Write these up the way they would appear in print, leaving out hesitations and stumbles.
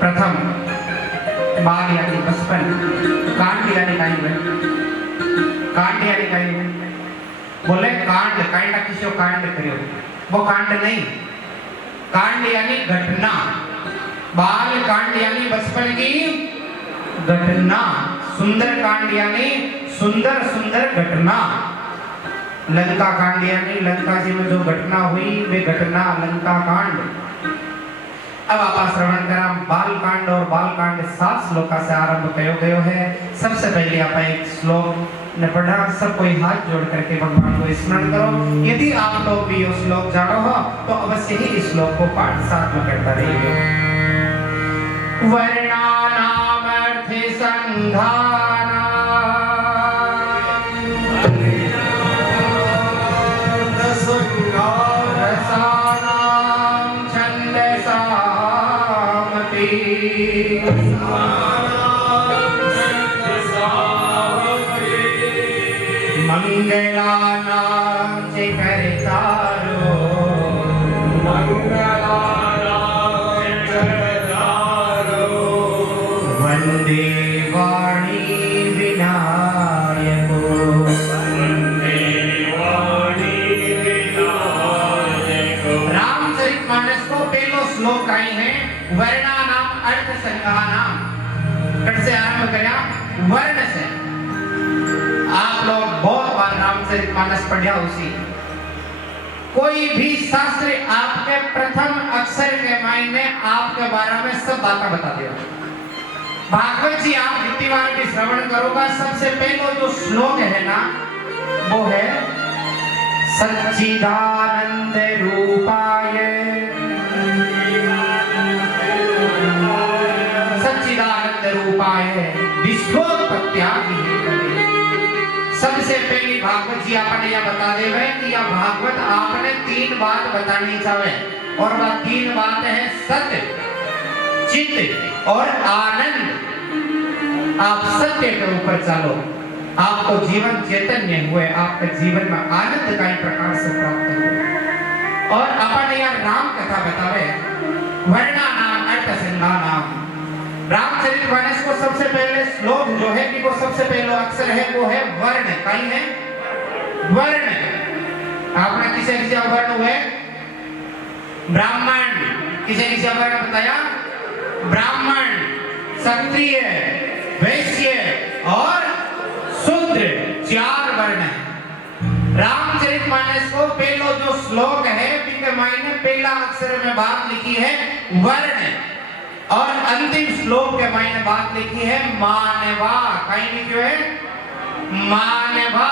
प्रथम बाल यानी बचपन, कांड यानी काई है, कांड यानी काई है, बोले कांड, कांड किसी कांड करियो, वो कांड नहीं, कांड यानी घटना, बाल कांड यानी बचपन की घटना, सुंदर कांड यानी सुंदर सुंदर घटना, लंका कांड यानी लंका जी में जो घटना हुई वे घटना लंका कांड। अब आप श्रवण करा बाल कांड और बाल कांड 7 श्लोका से आरंभ कयो गयो है। सबसे पहले आप एक श्लोक ने पढ़ा, सब कोई हाथ जोड़ करके भगवान को स्मरण करो। यदि आप लोग भी ये श्लोक जानो हो तो अवश्य ही इस श्लोक को पाठ साथ में करता रहिए। वर्णानाम अर्थ संधाना मंगलानां च करतारो, वंदे वाणी विनायको, रामचरितमानस को पहलो श्लोक आई है वर्णानाम अर्थ संज्ञानाम, कट से आरंभ करया वर्ण से। आप लोग बहुत बार रामचरितमानस पढ़ा उसी, कोई भी शास्त्र आपके प्रथम अक्षर के मायने आपके बारे में सब बातें बता दिया। भागवत जी आप जितनी बार भी श्रवण करोगा सबसे पहले जो श्लोक है ना वो है सच्चिदानंद रूपाय, सच्चिदानंद रूपाय विश्वोत्पत्त्यादि। सबसे पहली भागवत जी आपने यह बता दे कि यह भागवत आपने 3 बात बतानी चाहिए, और वह 3 बात है सत्य, चित्त और आनंद। आप सत्य के ऊपर चलो, आपको जीवन चैतन्य हुए, आपके जीवन में आनंद का प्रकार से प्राप्त हुए। और अपन यह राम कथा बतावे वर्णानाम अर्थ संज्ञानाम। रामचरितमानस को सबसे पहले श्लोक जो है कि वो सबसे पहला अक्षर है वो है वर्ण। कहीं है वर्ण। आपने किसे किसे वर्ण हुए? ब्राह्मण। किसे किसे वर्ण बताया? ब्राह्मण, क्षत्रिय, वैश्य और शूद्र, 4 वर्ण है। रामचरितमानस को पहला जो श्लोक है बिके मायने पहला अक्षर में बात लिखी है वर्ण, और अंतिम श्लोक के मायने बात लिखी है मानवा। कहीं लिखी है मानवा।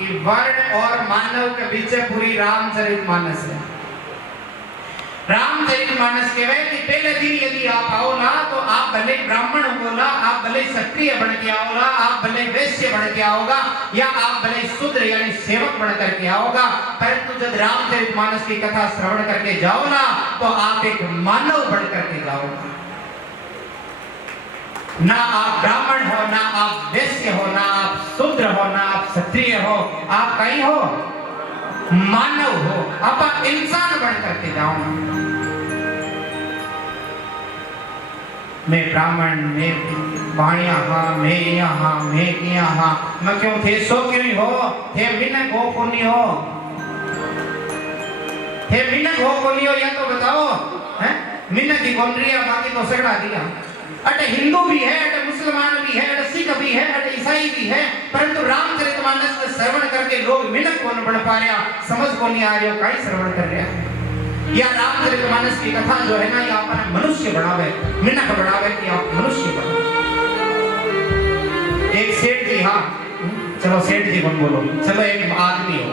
ये वर्ण और मानव के बीच पूरी रामचरितमानस है। रामचरितमानस के वे कि पहले दिन यदि आप आओ ना तो आप भले ब्राह्मण होगा, आप भले क्षत्रिय बन के आओगा, आप भले वैश्य बन के आओगा, या आप भले शूद्र यानी सेवक बन करके आओगा, परंतु जब रामचरितमानस की कथा श्रवण करके जाओ ना तो आप एक मानव बन करके जाओगे। ना आप ब्राह्मण हो, ना आप वैश्य हो, ना आप शूद्र हो, ना आप क्षत्रिय हो, आप कहीं हो मानव हो, आप इंसान बन करके जाओ। मैं ब्राह्मण, मैं बाणिया हाँ, मैं यहाँ, मैं यहाँ, मैं क्यों थे सो क्यों हो, थे मिनक हो कोनी हो, थे मिनक हो कोनी हो, या तो बताओ हैं? मिनक ही कौन रही है, बाकी तो सगड़ा दिया। अटे हिंदू भी है, अटे मुसलमान भी है, अटे सिख भी है, अटे ईसाई भी है, परंतु रामचरितमानस में श्रवण करके लोग मिनक कौन बन पा रहा, समझ को नहीं आ रही हो, कहीं श्रवण कर रहे हैं। या रामचरितमानस की कथा जो है ना ये आपने मनुष्य बढ़ावे, मिनक बढ़ावे कि आप मनुष्य बनो। एक सेठ जी, हाँ चलो सेठ जी कौन बोलो, चलो एक आदमी हो,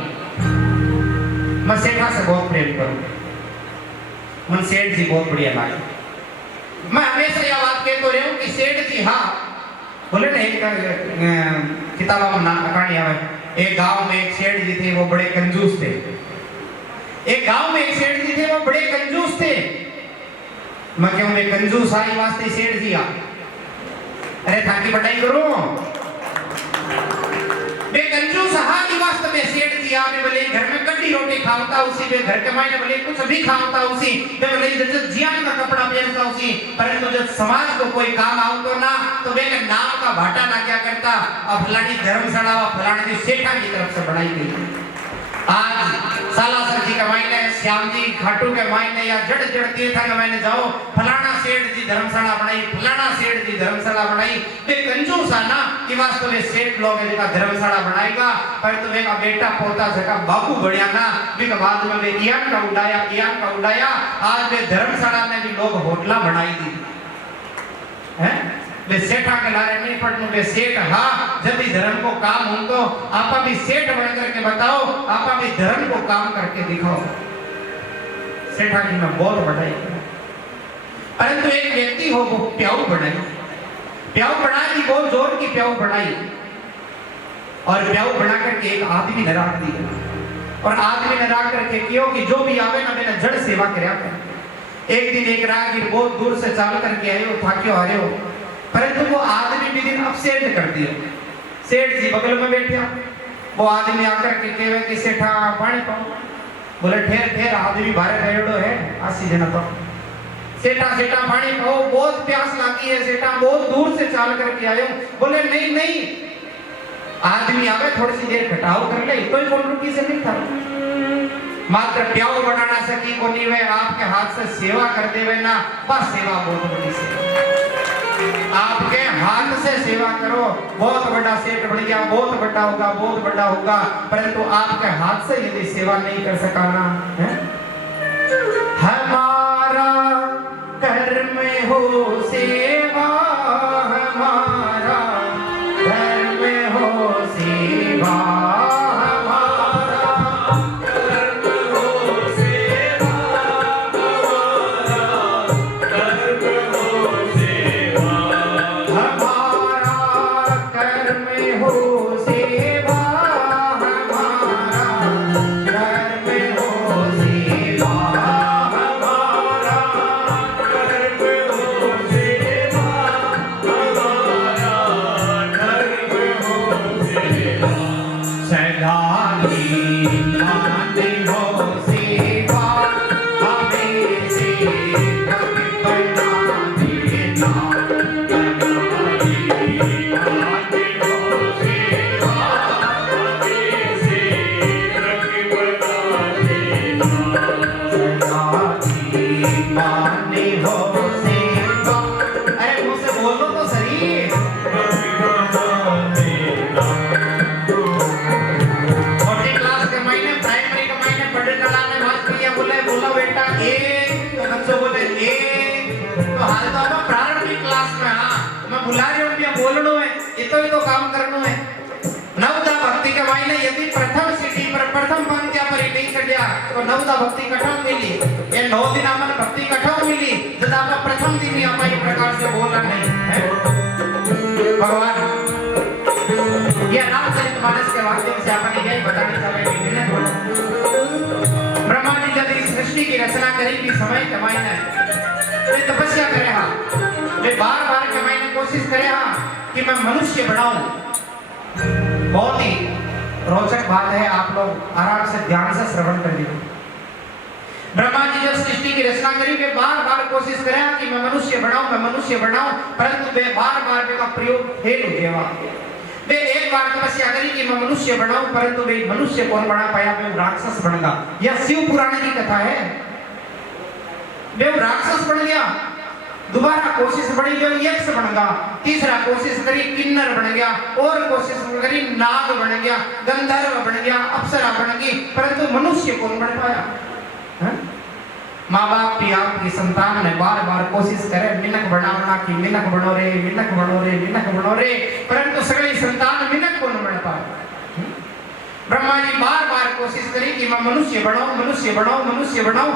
मैं सेठा से बहुत प्रेम करूं, मन सेठ जी बहुत बढ़िया लागे। मैं हमेशा यह बात कहते रहा हूं कि सेठ जी हाँ बोले ना, एक किताबों में नाम कहानी आवे, एक गांव में एक सेठ जी थे, वो बड़े कंजूस थे। एक गांव में एक सेठ जी थे, वो बड़े कंजूस थे। मैं क्यों मैं कंजूस आई वास्ते सेठ जी आ, अरे थाकी पढ़ाई करो बे कंजूस हाली वास्ते में सेठ जी आ, बोले घर में कड़ी रोटी खावता उसी, बे घर के मायने बोले कुछ भी खावता उसी, बे बोले जियान का कपड़ा पहनता उसी, थी, परंतु जब समाज को कोई काम आवतो ना तो वे के नाम का भाटा ना क्या करता। अब फलानी धर्मशाला व फलानी जी सेठा की तरफ से बनाई गई। आज सालासर जी के मायने, श्याम जी खाटू के मायने या जड़ जड़ तीर्थ के मायने जाओ, फलाना सेठ जी धर्मशाला बनाई, फलाना सेठ जी धर्मशाला बनाई। वे कंजूस है ना कि वास्तव में सेठ लोग है जिनका धर्मशाला बनाएगा, पर तो वे का बेटा पोता जका बाबू बढ़िया ना वे का बाद में वे इयान का उड़ाया। आज वे धर्मशाला में भी लोग होटला बनाई दी हैं। वे सेठा के लारे नहीं पड़नु, वे सेठ हाँ जब भी धर्म को काम हो तो आपा भी सेठ बन करके बताओ, आपा भी धर्म को काम करके दिखाओ। सेठा की मैं बहुत बढ़ाई, परंतु एक व्यक्ति हो वो प्याऊ बनाई, बहुत जोर की प्याऊ बनाई, और प्याऊ बना करके एक आदमी ने रख दिया, और आदमी ने रख करके क्यों कि जो भी आवे ना मैंने जड़ सेवा करया कर। एक दिन एक राहगीर बहुत दूर से चाल करके आए हो, थाक्यो आ रहे हो, परंतु वो आदमी भी दिन अपसेंट कर दिया। सेठ जी बगल में बैठा, वो आदमी आकर के कहे कि सेठा पानी पाओ। बोले ठहर आदमी बाहर गएड़ो है आसी जना तो। सेठा पानी पाओ, बहुत प्यास लगी है सेठा, बहुत दूर से चाल करके आए हो। बोले नहीं आदमी आवे थोड़ी सी देर घटाओ कर ले, तो ही बोल रुकी से नहीं था। मात्र प्याऊ बनाना सकी को नहीं वे आपके हाथ से सेवा कर देवे ना, बस सेवा बहुत बड़ी सेवा। आपके हाथ से सेवा करो, बहुत बड़ा सेठ बन गया, बहुत बड़ा होगा, परंतु आपके हाथ से यदि सेवा नहीं कर सका ना है? हमारा घर में हो सेवा, हमारा घर में हो सेवा, तो काम करना है। नवदा भक्ति के मायने यदि प्रथम सिटी पर प्रथम पंक्तिया पर ही नहीं चढ़िया तो नवदा भक्ति कठोर मिली, ये 9 दिन अपन भक्ति कठोर मिली, जब आप प्रथम दिन ही आप इस प्रकार से बोलना नहीं है। भगवान ये रामचरितमानस के माध्यम से अपन यही बताने चाहेंगे। ब्रह्मा जी यदि सृष्टि की रचना करी भी समय के मायने वे तपस्या करे हा, वे बार के मायने कोशिश करे हा कि मैं मनुष्य बनाऊं। बहुत ही रोचक बात है, आप लोग आराम से ध्यान से श्रवण कर लीजिए। ब्रह्मा जी जब सृष्टि की रचना करी वे बार कोशिश करे कि मैं मनुष्य बनाऊं, परंतु वे बार का प्रयोग फेल हो गया। वे एक बार तपस्या करी कि मैं मनुष्य बनाऊं, परंतु वे मनुष्य कौन बना पाया, वे राक्षस बन गया। यह शिव पुराण की कथा है। वे राक्षस बन गया, दोबारा कोशिश बड़ी जो यक्ष बन गया, तीसरा कोशिश करी किन्नर बन गया, और कोशिश करी नाग बन गया, गंधर्व बन गया, अप्सरा बन गई, परंतु मनुष्य कौन बन पाया। माँ बाप भी आपकी संतान ने बार कोशिश करे मिनक बनावना की मिनक बनो रे, परंतु सगली संतान मिनक कौन बन पाए। ब्रह्मा जी बार कोशिश करी कि मैं मनुष्य बनाऊं,